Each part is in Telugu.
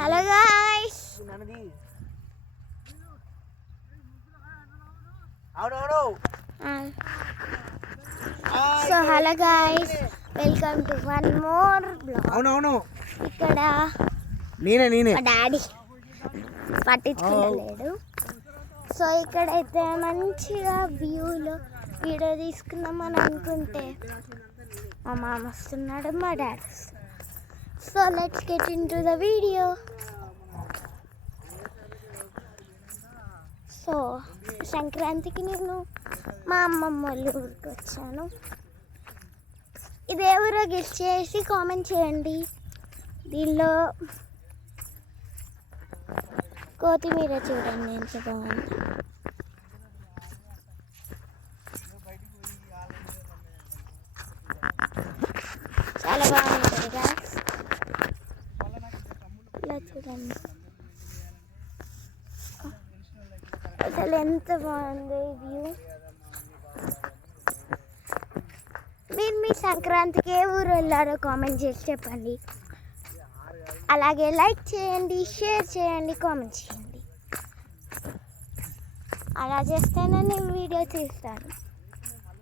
Hello guys, so hello guys, welcome to one more blog. అవును ఇక్కడ నేనే మా డాడీ పట్టించుకోలేడు. సో ఇక్కడైతే మంచిగా వ్యూలో వీడియో తీసుకుందామని అనుకుంటే మా మామ వస్తున్నాడు, మా డాడీ వస్తున్నాడు. So let's get in to the video. So సంక్రాంతికి నేను మా అమ్మమ్మ వాళ్ళ ఊరికి వచ్చాను. ఇది ఎవరో గెస్ట్ చేసి కామెంట్ చేయండి. దీనిలో కొత్తిమీర చూడండి ఎంత బాగుంది. చాలా బాగుంటుంది గాయ్స్, ఇలా చూడండి అసలు ఎంత బాగుంది వ్యూ. మీరు మీ సంక్రాంతికి ఏ ఊరు వెళ్ళారో కామెంట్ చేసి చెప్పండి. అలాగే లైక్ చేయండి, షేర్ చేయండి, కామెంట్ చేయండి. అలా చేస్తేనే నేను వీడియో తీస్తాను,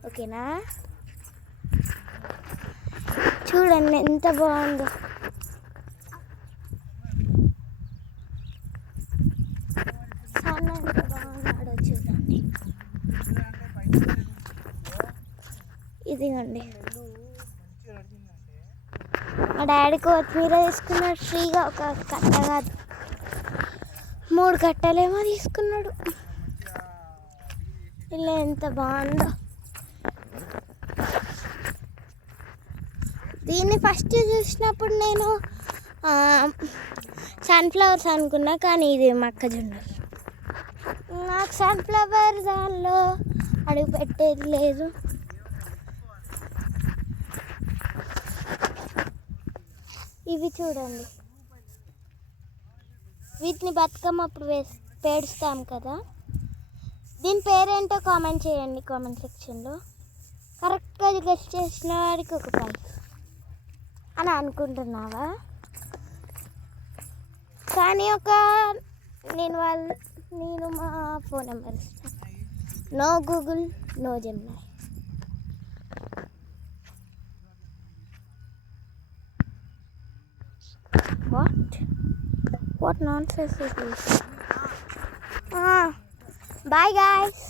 ఓకేనా? చూడండి ఎంత బాగుందో. సన్న ఎంత బాగున్నాడో చూడండి. ఇదిగోండి మా డాడీ కొత్తిమీర తీసుకున్నాడు ఫ్రీగా. ఒక కట్ట కాదు, 3 కట్టలేమో తీసుకున్నాడు. ఇలా ఎంత బాగుందో. దీన్ని ఫస్ట్ చూసినప్పుడు నేను సన్ఫ్లవర్స్ అనుకున్నా, కానీ ఇది మొక్కజొన్నలు. నాకు సన్ఫ్లవర్ దానిలో అడుగు పెట్టేది లేదు. ఇవి చూడండి, వీటిని బతుకమ్మ అప్పుడు పేడుస్తాం కదా. దీని పేరేంటో కామెంట్ చేయండి కామెంట్ సెక్షన్లో. కరెక్ట్గా గెస్ట్ చేసిన వాడికి ఒక ప్రైజ్ అని అనుకుంటున్నావా? కానీ నేను మా ఫోన్ నెంబర్ ఇస్తాను. No Google, no Gemini. What nonsense is this? Bye guys.